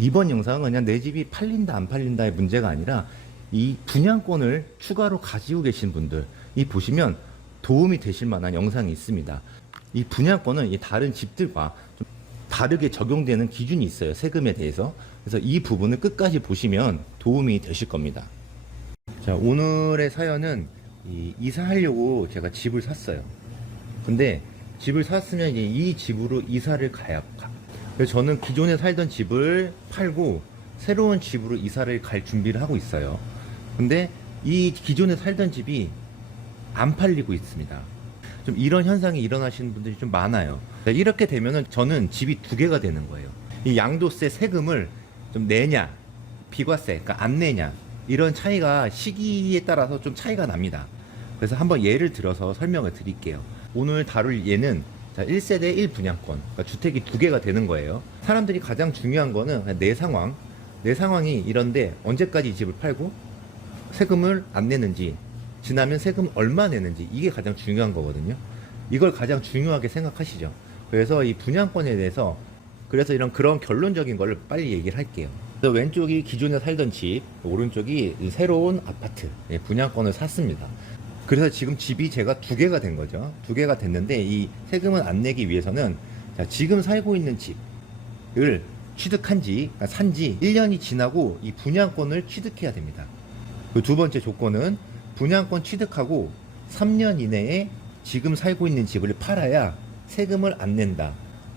이번 영상은 그냥 내 집이 팔린다 안 팔린다의 문제가 아니라 이 분양권을 추가로 가지고 계신 분들 이 보시면 도움이 되실 만한 영상이 있습니다. 이 분양권은 이 다른 집들과 좀 다르게 적용되는 기준이 있어요. 세금에 대해서. 그래서 이 부분을 끝까지 보시면 도움이 되실 겁니다. 자, 오늘의 사연은 이사하려고 제가 집을 샀어요. 근데 집을 샀으면 이제 이 집으로 이사를 가야. 그래서 저는 기존에 살던 집을 팔고 새로운 집으로 이사를 갈 준비를 하고 있어요. 근데 이 기존에 살던 집이 안 팔리고 있습니다. 좀 이런 현상이 일어나시는 분들이 좀 많아요. 이렇게 되면은 저는 집이 두 개가 되는 거예요. 이 양도세 세금을 좀 내냐, 비과세, 그러니까 안 내냐, 이런 차이가 시기에 따라서 좀 차이가 납니다. 그래서 한번 예를 들어서 설명을 드릴게요. 오늘 다룰 예는 1세대 1분양권, 그러니까 주택이 두 개가 되는 거예요. 사람들이 가장 중요한 거는 내 상황이 이런데 언제까지 이 집을 팔고 세금을 안 내는지, 지나면 세금 얼마 내는지, 이게 가장 중요한 거거든요. 이걸 가장 중요하게 생각하시죠. 그래서 이 분양권에 대해서 그래서 그런 결론적인 거를 빨리 얘기를 할게요. 그래서 왼쪽이 기존에 살던 집, 오른쪽이 새로운 아파트 분양권을 샀습니다. 그래서 지금 집이 제가 두 개가 된 거죠. 두 개가 됐는데 이 세금을 안 내기 위해서는 지금 살고 있는 집을 취득한 지, 산 지 1년이 지나고 이 분양권을 취득해야 됩니다. 그 두 번째 조건은 분양권 취득하고 3년 이내에 지금 살고 있는 집을 팔아야 세금을 안 낸다.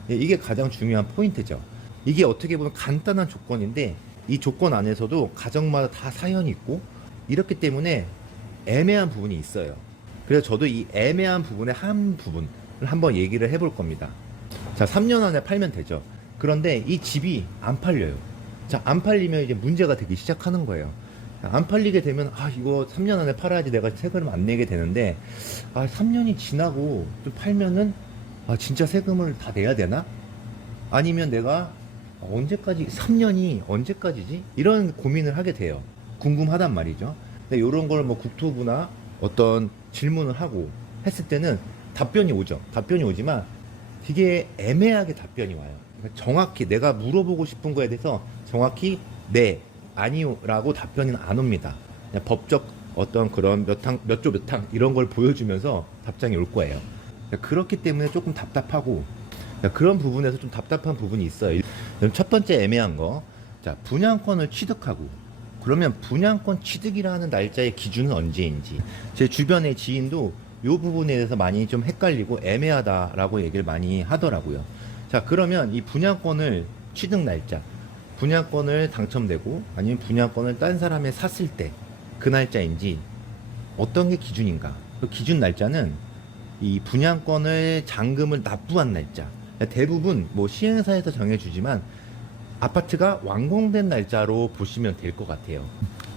이게 가장 중요한 포인트죠. 이게 어떻게 보면 간단한 조건인데 이 조건 안에서도 가정마다 다 사연이 있고 이렇기 때문에 애매한 부분이 있어요. 그래서 저도 이 애매한 부분의 한 부분을 한번 얘기를 해볼 겁니다. 자, 3년 안에 팔면 되죠. 그런데 이 집이 안 팔려요. 자, 안 팔리면 이제 문제가 되기 시작하는 거예요. 안 팔리게 되면 이거 3년 안에 팔아야지 내가 세금을 안 내게 되는데 3년이 지나고 좀 팔면은 진짜 세금을 다 내야 되나? 아니면 내가 언제까지 3년이 언제까지지? 이런 고민을 하게 돼요. 궁금하단 말이죠. 근데 이런 걸 뭐 국토부나 어떤 질문을 하고 했을 때는 답변이 오죠. 답변이 오지만 되게 애매하게 답변이 와요. 그러니까 정확히 내가 물어보고 싶은 거에 대해서 정확히 네, 아니요 라고 답변은 안 옵니다. 그냥 법적 어떤 그런 몇 조 몇 항 이런 걸 보여주면서 답장이 올 거예요. 그렇기 때문에 조금 답답하고 그런 부분에서 좀 답답한 부분이 있어요. 첫 번째 애매한 거, 자, 분양권을 취득하고 그러면 분양권 취득이라는 날짜의 기준은 언제인지. 제 주변의 지인도 이 부분에 대해서 많이 좀 헷갈리고 애매하다라고 얘기를 많이 하더라고요. 자, 그러면 이 분양권을 취득 날짜, 분양권을 당첨되고 아니면 분양권을 딴 사람이 샀을 때 그 날짜인지 어떤 게 기준인가. 그 기준 날짜는 이 분양권을 잔금을 납부한 날짜. 대부분 뭐 시행사에서 정해주지만 아파트가 완공된 날짜로 보시면 될 것 같아요.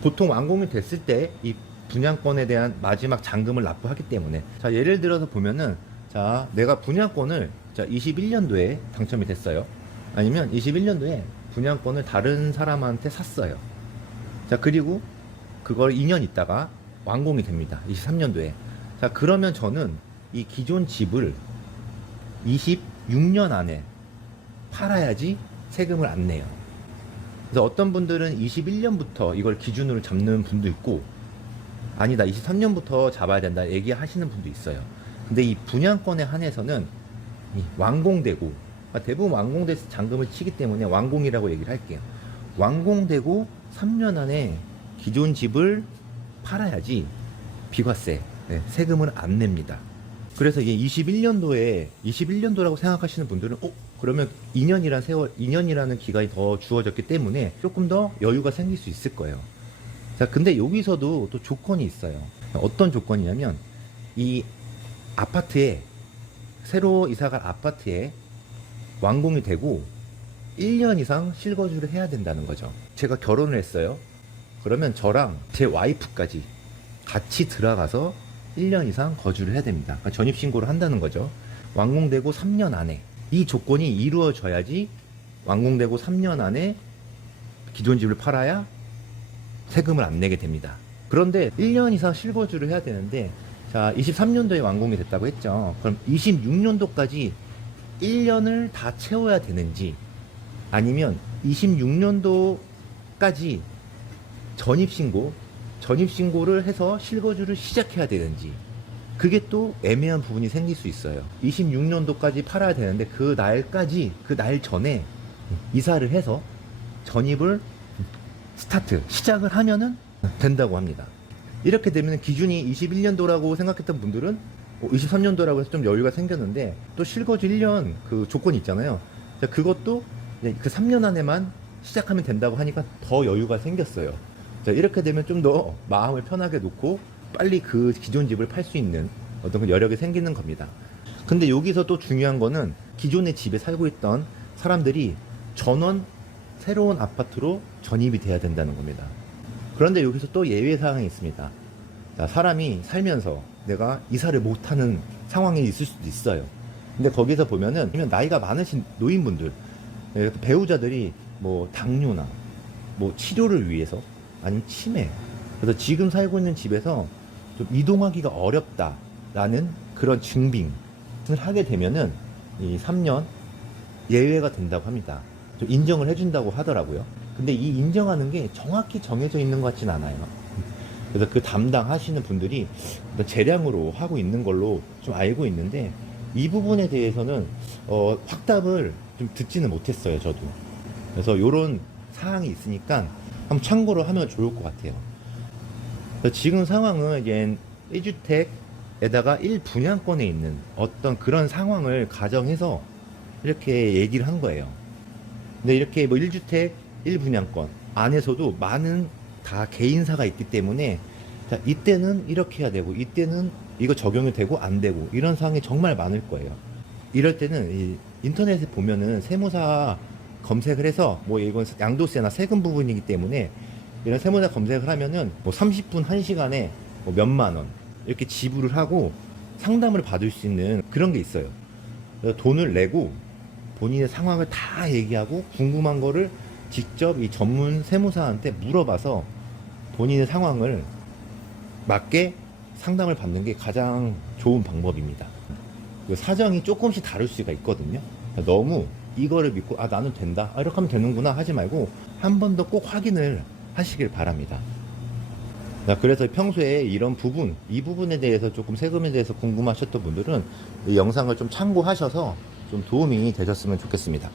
보통 완공이 됐을 때 이 분양권에 대한 마지막 잔금을 납부하기 때문에. 자, 예를 들어서 보면은 자, 내가 분양권을 21년도에 당첨이 됐어요. 아니면 21년도에 분양권을 다른 사람한테 샀어요. 자, 그리고 그걸 2년 있다가 완공이 됩니다. 23년도에. 자, 그러면 저는 이 기존 집을 26년 안에 팔아야지 세금을 안 내요. 그래서 어떤 분들은 21년부터 이걸 기준으로 잡는 분도 있고 아니다 23년부터 잡아야 된다 얘기하시는 분도 있어요. 근데 이 분양권에 한해서는 완공되고 대부분 완공돼서 잔금을 치기 때문에 완공이라고 얘기를 할게요. 완공되고 3년 안에 기존 집을 팔아야지 비과세, 세금을 안 냅니다. 그래서 이게 21년도라고 생각하시는 분들은 그러면 2년이라는 기간이 더 주어졌기 때문에 조금 더 여유가 생길 수 있을 거예요. 자, 근데 여기서도 또 조건이 있어요. 어떤 조건이냐면 이 아파트에 새로 이사갈 아파트에 완공이 되고 1년 이상 실거주를 해야 된다는 거죠. 제가 결혼을 했어요. 그러면 저랑 제 와이프까지 같이 들어가서 1년 이상 거주를 해야 됩니다. 그러니까 전입신고를 한다는 거죠. 완공되고 3년 안에 이 조건이 이루어져야지 완공되고 3년 안에 기존 집을 팔아야 세금을 안 내게 됩니다. 그런데 1년 이상 실거주를 해야 되는데 자, 23년도에 완공이 됐다고 했죠. 그럼 26년도까지 1년을 다 채워야 되는지 아니면 26년도까지 전입신고를 해서 실거주를 시작해야 되는지, 그게 또 애매한 부분이 생길 수 있어요. 26년도까지 팔아야 되는데 그 날 전에 이사를 해서 전입을 시작을 하면은 된다고 합니다. 이렇게 되면 기준이 21년도라고 생각했던 분들은 23년도라고 해서 좀 여유가 생겼는데, 또 실거주 1년 그 조건이 있잖아요. 자, 그것도 그 3년 안에만 시작하면 된다고 하니까 더 여유가 생겼어요. 자, 이렇게 되면 좀 더 마음을 편하게 놓고 빨리 그 기존 집을 팔 수 있는 어떤 그 여력이 생기는 겁니다. 근데 여기서 또 중요한 거는 기존의 집에 살고 있던 사람들이 전원 새로운 아파트로 전입이 돼야 된다는 겁니다. 그런데 여기서 또 예외 사항이 있습니다. 자, 사람이 살면서 내가 이사를 못하는 상황이 있을 수도 있어요. 근데 거기서 보면은 나이가 많으신 노인분들, 배우자들이 뭐 당뇨나 뭐 치료를 위해서, 아니면 치매, 그래서 지금 살고 있는 집에서 좀 이동하기가 어렵다라는 그런 증빙을 하게 되면은 이 3년 예외가 된다고 합니다. 좀 인정을 해준다고 하더라고요. 근데 이 인정하는 게 정확히 정해져 있는 것 같진 않아요. 그래서 그 담당하시는 분들이 재량으로 하고 있는 걸로 좀 알고 있는데, 이 부분에 대해서는 확답을 좀 듣지는 못했어요, 저도. 그래서 이런 사항이 있으니까 한번 참고를 하면 좋을 것 같아요. 지금 상황은 이제 1주택에다가 1분양권에 있는 어떤 그런 상황을 가정해서 이렇게 얘기를 한 거예요. 근데 이렇게 뭐 1주택 1분양권 안에서도 많은 다 개인사가 있기 때문에, 자, 이때는 이렇게 해야 되고 이때는 이거 적용이 되고 안 되고 이런 사항이 정말 많을 거예요. 이럴 때는 이 인터넷에 보면은 세무사 검색을 해서, 뭐 이건 양도세나 세금 부분이기 때문에 이런 세무사 검색을 하면은 뭐 30분 1시간에 뭐 몇만 원 이렇게 지불을 하고 상담을 받을 수 있는 그런 게 있어요. 그래서 돈을 내고 본인의 상황을 다 얘기하고 궁금한 거를 직접 이 전문 세무사한테 물어봐서 본인의 상황을 맞게 상담을 받는 게 가장 좋은 방법입니다. 사정이 조금씩 다를 수가 있거든요. 너무 이거를 믿고 나는 된다, 이렇게 하면 되는구나 하지 말고 한 번 더 꼭 확인을 하시길 바랍니다. 그래서 평소에 이런 부분, 이 부분에 대해서 조금 세금에 대해서 궁금하셨던 분들은 이 영상을 좀 참고하셔서 좀 도움이 되셨으면 좋겠습니다.